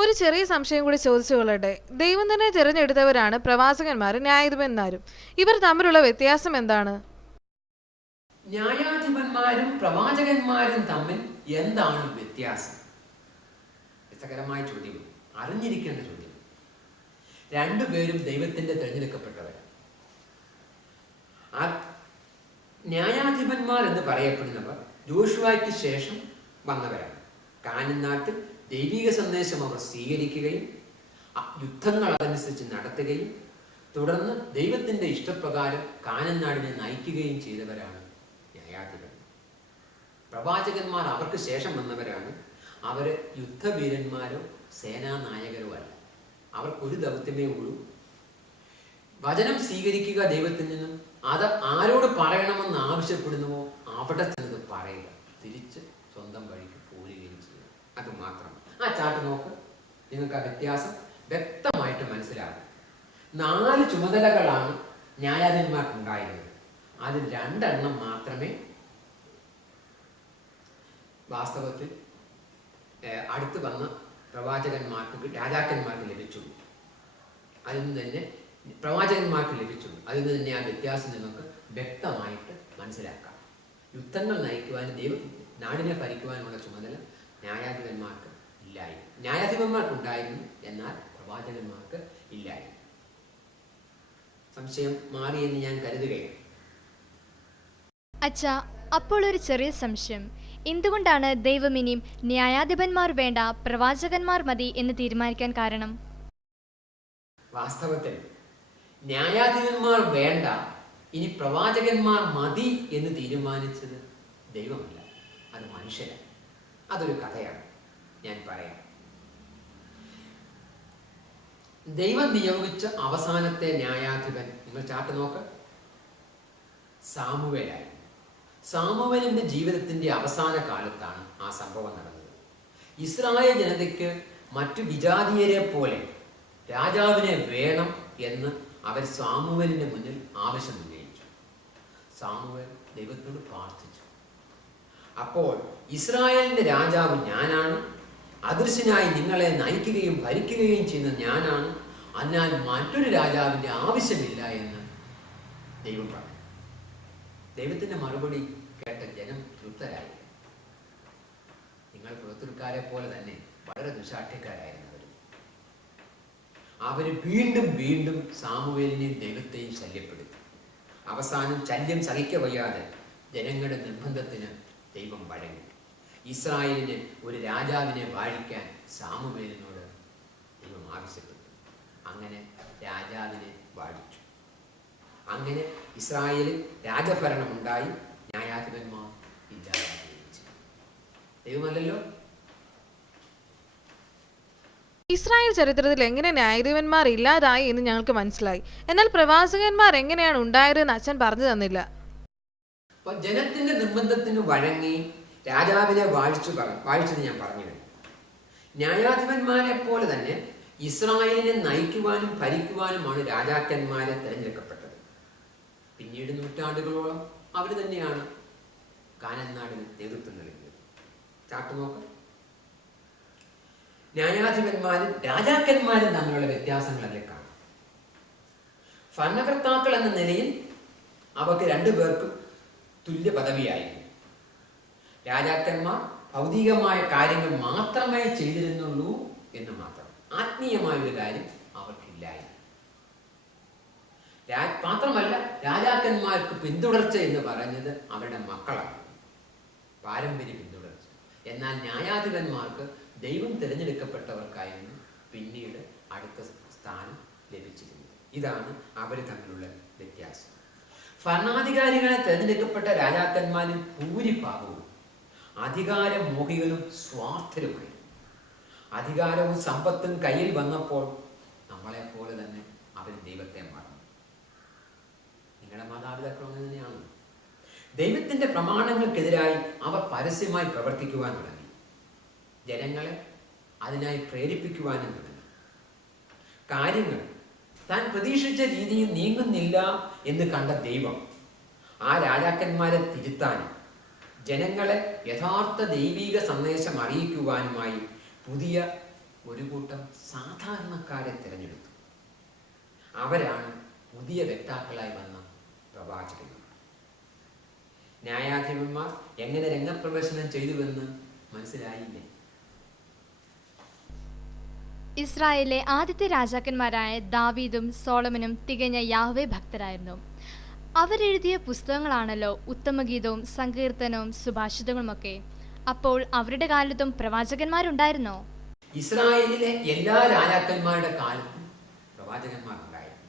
ഒരു ചെറിയ സംശയം കൂടി ചോദിച്ചു കൊള്ളട്ടെ. ദൈവം തന്നെ തിരഞ്ഞെടുത്തവരാണ് പ്രവാചകന്മാരും ന്യായാധിപന്മാരും. ഇവർ തമ്മിലുള്ള വ്യത്യാസം എന്താണ്? ന്യായാധിപന്മാരും പ്രവാചകന്മാരും തമ്മിൽ എന്താണ് വ്യത്യാസം? രസകരമായ ചോദ്യം, അറിഞ്ഞിരിക്കേണ്ട ചോദ്യം. രണ്ടുപേരും ദൈവത്തിന്റെ തിരഞ്ഞെടുക്കപ്പെട്ടവരാണ്. ആ ന്യായാധിപന്മാർ എന്ന് പറയപ്പെടുന്നവർ യോശുവയ്ക്ക് ശേഷം വന്നവരാണ്. കാനാൻ നാട്ടിൽ ദൈവിക സന്ദേശം അവർ സ്വീകരിക്കുകയും യുദ്ധങ്ങൾ അതനുസരിച്ച് നടത്തുകയും തുടർന്ന് ദൈവത്തിന്റെ ഇഷ്ടപ്രകാരം കാനാൻ നാടിനെ നയിക്കുകയും ചെയ്തവരാണ് ന്യായാധിപന്മാർ. പ്രവാചകന്മാർ അവർക്ക് ശേഷം വന്നവരാണ്. അവര് യുദ്ധവീരന്മാരോ സേനാനായകരോ അല്ല. അവർക്കൊരു ദൗത്യമേ ഉള്ളൂ: വചനം സ്വീകരിക്കുക ദൈവത്തിൽ നിന്നും, അത് ആരോട് പറയണമെന്ന് ആവശ്യപ്പെടുന്നുവോ അവിടെ ചെന്നത് പറയുക, തിരിച്ച് സ്വന്തം വഴിക്ക് പോരുകയും ചെയ്യുക. അത് മാത്രം. ആ ചാർട്ട് നോക്ക്, നിങ്ങൾക്ക് ആ വ്യത്യാസം വ്യക്തമായിട്ട് മനസ്സിലാകും. 4 ചുമതലകളാണ് ന്യായാധിപന്മാർക്കുണ്ടായിരുന്നത്. അതിൽ 2 എണ്ണം മാത്രമേ വാസ്തവത്തിൽ അടുത്ത് വന്ന പ്രവാചകന്മാർക്ക് രാജാക്കന്മാർക്ക് ലഭിച്ചുള്ളൂ. അതിൽ നിന്ന് തന്നെ പ്രവാചകന്മാർക്ക് ലഭിച്ചുള്ളൂ. അതിൽ നിന്ന് തന്നെ ആ വ്യത്യാസം നിങ്ങൾക്ക് വ്യക്തമായിട്ട് മനസ്സിലാക്കാം. യുദ്ധങ്ങൾ നയിക്കുവാനും നാടിനെ ഭരിക്കുവാനുള്ള ചുമതല ന്യായാധിപന്മാർക്ക് ഇല്ലായിരുന്നു. ന്യായാധിപന്മാർക്കുണ്ടായിരുന്നു, എന്നാൽ പ്രവാചകന്മാർക്ക് ഇല്ലായിരുന്നു. സംശയം മാറിയെന്ന് ഞാൻ കരുതുകയാണ്. അച്ഛാ, അപ്പോൾ ഒരു ചെറിയ സംശയം. എന്തുകൊണ്ടാണ് ദൈവം ഇനിയും ന്യായാധിപന്മാർ വേണ്ട, പ്രവാചകന്മാർ മതി എന്ന് തീരുമാനിക്കാൻ കാരണം? വാസ്തവത്തിൽ ന്യായാധിപന്മാർ വേണ്ട, ഇനി പ്രവാചകന്മാർ മതി എന്ന് തീരുമാനിച്ചത് ദൈവമല്ല, അത് മനുഷ്യരാണ്. അതൊരു കഥയാണ്, ഞാൻ പറയാം. ദൈവം നിയോഗിച്ച അവസാനത്തെ ന്യായാധിപൻ, നിങ്ങൾ ചാർട്ട് നോക്ക്, സാമുവേലായിരുന്നു. സാമുവേലിന്റെ ജീവിതത്തിന്റെ അവസാന കാലത്താണ് ആ സംഭവം നടന്നത്. ഇസ്രായേൽ ജനതയ്ക്ക് മറ്റു വിജാതീയരെ പോലെ രാജാവിനെ വേണം എന്ന് അവർ സാമുവേലിന്റെ മുന്നിൽ ആവശ്യം ഉന്നയിച്ചു. സാമുവേൽ ദൈവത്തോട് പ്രാർത്ഥിച്ചു. അപ്പോൾ ഇസ്രായേലിന്റെ രാജാവ് ഞാനാണ്, അദൃശ്യനായി നിങ്ങളെ നയിക്കുകയും ഭരിക്കുകയും ചെയ്യുന്ന ഞാനാണ്, അതിനാൽ മറ്റൊരു രാജാവിന്റെ ആവശ്യമില്ല എന്ന് ദൈവം പറഞ്ഞു. ദൈവത്തിന്റെ മറുപടി കേട്ട ജനം തൃപ്തരായി. നിങ്ങൾ പുറത്തുകാരെ പോലെ തന്നെ വളരെ ദുശാഠ്യക്കാരായിരുന്നു അവര് വീണ്ടും വീണ്ടും സാമുവേലിനെയും ദൈവത്തെയും ശല്യപ്പെടുത്തി. അവസാനം ശല്യം സഹിക്കവയ്യാതെ ജനങ്ങളുടെ നിർബന്ധത്തിന് ദൈവം വഴങ്ങി. ഇസ്രായേലിന് ഒരു രാജാവിനെ വാഴിക്കാൻ സാമുവേലിനോട് ദൈവം ആവശ്യപ്പെട്ടു. അങ്ങനെ രാജാവിനെ വാഴിച്ചു. അങ്ങനെ ഇസ്രായേലിൽ രാജഭരണം ഉണ്ടായി, ന്യായാധിപന്മാർ ഇല്ലാതാവുകയും ചെയ്തു. ദൈവമല്ലല്ലോ. ഇസ്രായേൽ ചരിത്രത്തിൽ എങ്ങനെ ന്യായാധിപന്മാർ ഇല്ലാതായി എന്ന് ഞങ്ങൾക്ക് മനസ്സിലായി. എന്നാൽ പ്രവാചകന്മാർ എങ്ങനെയാണ് ഉണ്ടായതെന്ന് അച്ഛൻ പറഞ്ഞു തന്നില്ല. ജനത്തിന്റെ നിർബന്ധത്തിന് വഴങ്ങി രാജാവിനെ വാഴിച്ചത് ഞാൻ പറഞ്ഞു. ന്യായാധിപന്മാരെ പോലെ തന്നെ ഇസ്രായേലിനെ നയിക്കുവാനും ഭരിക്കുവാനുമാണ് രാജാക്കന്മാരെ തിരഞ്ഞെടുക്കപ്പെട്ടത്. പിന്നീട് നൂറ്റാണ്ടുകളോളം അവർ തന്നെയാണ് കാനാൻ നാടിന് നേതൃത്വം നൽകിയത്. ചാട്ട് നോക്കാം. ന്യായാധിപന്മാരും രാജാക്കന്മാരും തമ്മിലുള്ള വ്യത്യാസങ്ങളല്ലേ കാണാം. ഭരണകർത്താക്കൾ എന്ന നിലയിൽ അവർക്ക് 2 പേർക്കും തുല്യ പദവിയായിരുന്നു. രാജാക്കന്മാർ ഭൗതികമായ കാര്യങ്ങൾ മാത്രമേ ചെയ്തിരുന്നുള്ളൂ എന്ന് മാത്രം. ആത്മീയമായൊരു കാര്യം അവർക്കില്ലായിരുന്നു. മാത്രമല്ല, രാജാക്കന്മാർക്ക് പിന്തുടർച്ച എന്ന് പറഞ്ഞത് അവരുടെ മക്കളാണ്, പാരമ്പര്യ പിന്തുടർച്ച. എന്നാൽ ന്യായാധിപന്മാർക്ക് ദൈവം തിരഞ്ഞെടുക്കപ്പെട്ടവർക്കായിരുന്നു പിന്നീട് അടുത്ത സ്ഥാനം ലഭിച്ചിരുന്നത്. ഇതാണ് അവർ തമ്മിലുള്ള വ്യത്യാസം. ഭരണാധികാരികളെ തിരഞ്ഞെടുക്കപ്പെട്ട രാജാക്കന്മാരിൽ ഭൂരിഭാഗവും അധികാരമോഹികളും സ്വാർത്ഥരുമായി. അധികാരവും സമ്പത്തും കയ്യിൽ വന്നപ്പോൾ നമ്മളെപ്പോലെ തന്നെ അവർ ദൈവത്തെ മറന്നു. നിങ്ങളുടെ മാതാപിതാക്കൾ അങ്ങനെ തന്നെയാണ്. ദൈവത്തിന്റെ പ്രമാണങ്ങൾക്കെതിരായി അവർ പരസ്യമായി പ്രവർത്തിക്കുവാൻ തുടങ്ങി. ജനങ്ങളെ അതിനായി പ്രേരിപ്പിക്കുവാനും തുടങ്ങി. കാര്യങ്ങൾ താൻ പ്രതീക്ഷിച്ച രീതിയിൽ നീങ്ങുന്നില്ല എന്ന് കണ്ട ദൈവം ആ രാജാക്കന്മാരെ തിരുത്താനും ജനങ്ങളെ യഥാർത്ഥ ദൈവിക സന്ദേശം അറിയിക്കുവാനുമായി പുതിയ ഒരു കൂട്ടം സാധാരണക്കാരെ തിരഞ്ഞെടുത്തു. അവരാണ് പുതിയ വ്യക്താക്കളായി വന്ന പ്രവാചകന്മാർ. ന്യായാധിപന്മാർ എങ്ങനെ രംഗപ്രവേശനം ചെയ്തുവെന്ന് മനസ്സിലായില്ലേ? ഇസ്രായേലിലെ ആദ്യത്തെ രാജാക്കന്മാരായ ദാവീദും സോളമനും തികഞ്ഞ യാഹ്വേ ഭക്തരായിരുന്നു. അവരെഴുതിയ പുസ്തകങ്ങളാണല്ലോ ഉത്തമഗീതവും സങ്കീർത്തനവും സുഭാഷിതങ്ങളുമൊക്കെ. അപ്പോൾ അവരുടെ കാലത്തും പ്രവാചകന്മാരുണ്ടായിരുന്നോ? ഇസ്രായേലിലെ എല്ലാ രാജാക്കന്മാരുടെ കാലത്തും പ്രവാചകന്മാർ ഉണ്ടായിരുന്നു.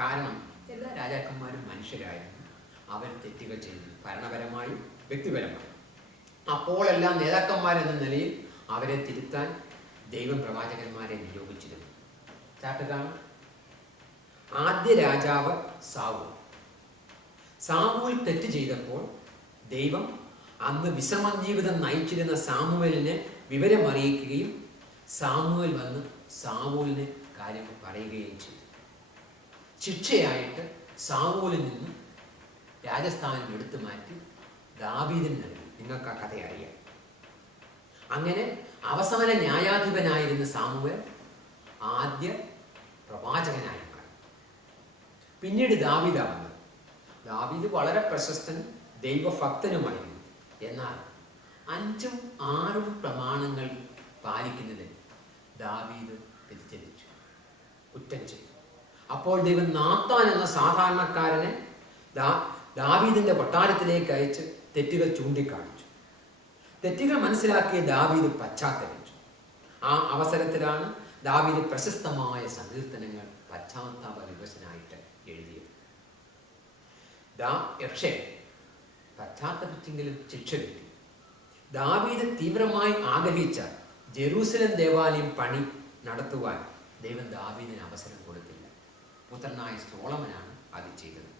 കാരണം എല്ലാ രാജാക്കന്മാരും മനുഷ്യരായിരുന്നു. അവർ തെറ്റുകൾ ചെയ്തു, ഭരണപരമായും വ്യക്തിപരമായും. അപ്പോഴെല്ലാം നേതാക്കന്മാരെന്ന നിലയിൽ അവരെ തിരുത്താൻ ദൈവം പ്രവാചകന്മാരെ നിയോഗിച്ചിരുന്നു. ചാട്ടുകാണ് ആദ്യ രാജാവ് സാവൂൾ. സാവൂൾ തെറ്റ് ചെയ്തപ്പോൾ ദൈവം അന്ന് വിശ്രമ ജീവിതം നയിച്ചിരുന്ന സാമുവേലിനെ വിവരമറിയിക്കുകയും സാമുവേൽ വന്ന് സാവൂലിന് കാര്യങ്ങൾ പറയുകയും ചെയ്തു. ശിക്ഷയായിട്ട് സാവൂലിൽ നിന്ന് രാജസ്ഥാനം എടുത്തു മാറ്റി ദാവീദിന് നൽകി. നിങ്ങൾക്ക് ആ കഥ അറിയാം. അങ്ങനെ അവസാന ന്യായാധിപനായിരുന്ന സാമുവേൽ ആദ്യ പ്രവാചകനായി മാറി. പിന്നീട് ദാവീദാ വന്നത്. ദാവീദ് വളരെ പ്രശസ്തനും ദൈവഭക്തനുമായിരുന്നു. എന്നാൽ 5ഉം 6ഉം പ്രമാണങ്ങൾ പാലിക്കുന്നതിൽ ദാവീദ് വ്യതിചലിച്ചു, കുറ്റം ചെയ്തു. അപ്പോൾ ദൈവം നാത്താൻ എന്ന സാധാരണക്കാരനെ ദാവീദിന്റെ കൊട്ടാരത്തിലേക്ക് അയച്ച് തെറ്റുകൾ ചൂണ്ടിക്കാണിച്ചു. തെറ്റുകൾ മനസ്സിലാക്കിയ ദാവീദ് പശ്ചാത്തലിച്ചു. ആ അവസരത്തിലാണ് ദാവീദ് പ്രശസ്തമായ സങ്കീർത്തനങ്ങൾ പശ്ചാത്താപ വിവശനായിട്ട് എഴുതിയത്. പക്ഷേ പശ്ചാത്തലത്തെങ്കിലും ശിക്ഷ കിട്ടി. ദാവീദ് തീവ്രമായി ആഗ്രഹിച്ച ജെറൂസലം ദേവാലയം പണി നടത്തുവാൻ ദൈവം ദാവീദിന് അവസരം കൊടുത്തില്ല. പുത്രനായ സോളമനാണ് അത് ചെയ്തത്.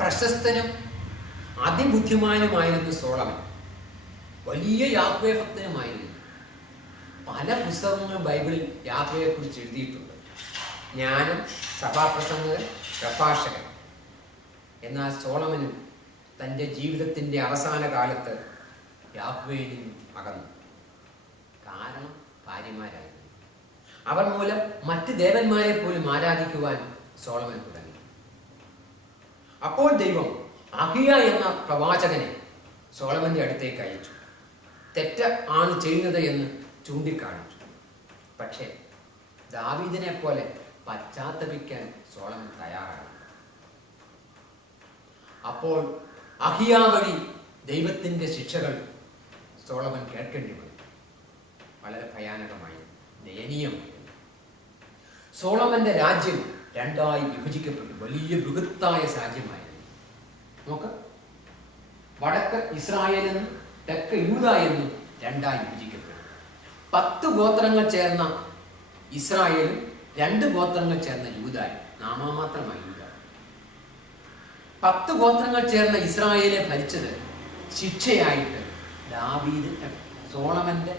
പ്രശസ്തനും അതിബുദ്ധിമാനുമായിരുന്നു സോളമൻ. വലിയ യാഹ്വേ ഭക്തനുമായിരുന്നു. പല പുസ്തകങ്ങളും ബൈബിളിൽ യാഹ്വയെ കുറിച്ച് എഴുതിയിട്ടുണ്ട്. ജ്ഞാനം, സഭാപ്രസംഗകൻ, പ്രഭാഷകൻ. എന്നാൽ സോളമനും തൻ്റെ ജീവിതത്തിൻ്റെ അവസാന കാലത്ത് യാഹ്വയിൽ നിന്നും അകന്നു. കാരണം ഭാര്യമാരായിരുന്നു. അവർ മൂലം മറ്റ് ദേവന്മാരെ പോലും ആരാധിക്കുവാൻ സോളമൻ തുടങ്ങി. അപ്പോൾ ദൈവം അഹിയ എന്ന പ്രവാചകനെ സോളമന്റെ അടുത്തേക്ക് അയച്ചു. തെറ്റ ആണ് ചെയ്യുന്നത് എന്ന് ചൂണ്ടിക്കാണിച്ചു. പക്ഷേ ദാവീദിനെ പോലെ പശ്ചാത്തപിക്കാൻ സോളമൻ തയ്യാറായി. അപ്പോൾ അഹിയ വഴി ദൈവത്തിൻ്റെ ശിക്ഷകൾ സോളമൻ കേൾക്കേണ്ടി വന്നു. വളരെ ഭയാനകമായി, ദയനീയമായി. സോളമന്റെ രാജ്യം 2ആയി വിഭജിക്കപ്പെട്ടു. വലിയ ബൃഹത്തായ രാജ്യമായിരുന്നു. നോക്ക്, വടക്ക് ഇസ്രായേൽ എന്നും തെക്ക് യൂദ എന്നും 2ആയി വിഭജിക്കപ്പെട്ടു. 10 ഗോത്രങ്ങൾ ചേർന്ന ഇസ്രായേലും 2 ഗോത്രങ്ങൾ ചേർന്ന യൂദായും. നാമമാത്രമായി യൂദ. 10 ഗോത്രങ്ങൾ ചേർന്ന ഇസ്രായേലെ ഭരിച്ചത് ശിക്ഷയായിട്ട് ദാവീദ്, സോളമന്റെ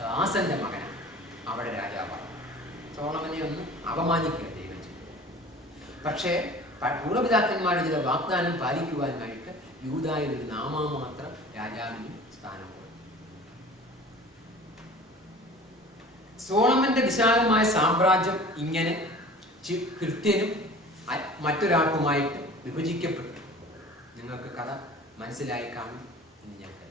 ദാസന്റെ മകനാണ്. അവിടെ രാജാവാണ്. സോളമനെ ഒന്ന് അപമാനിക്കുക ദൈവം ചെയ്തു. പക്ഷേ പൂർവ്വപിതാക്കന്മാരുടെ ചില വാഗ്ദാനം പാലിക്കുവാനായിട്ട് യൂദായിൽ ഒരു നാമമാത്രം രാജാവിന് സ്ഥാനം കൊടുത്തു. സോളമന്റെ വിശാലമായ സാമ്രാജ്യം ഇങ്ങനെ കൃത്യനും മറ്റൊരാൾക്കുമായിട്ട് വിഭജിക്കപ്പെട്ടു. നിങ്ങൾക്ക് കഥ മനസ്സിലായി കാണും എന്ന് ഞാൻ കരുതുന്നു.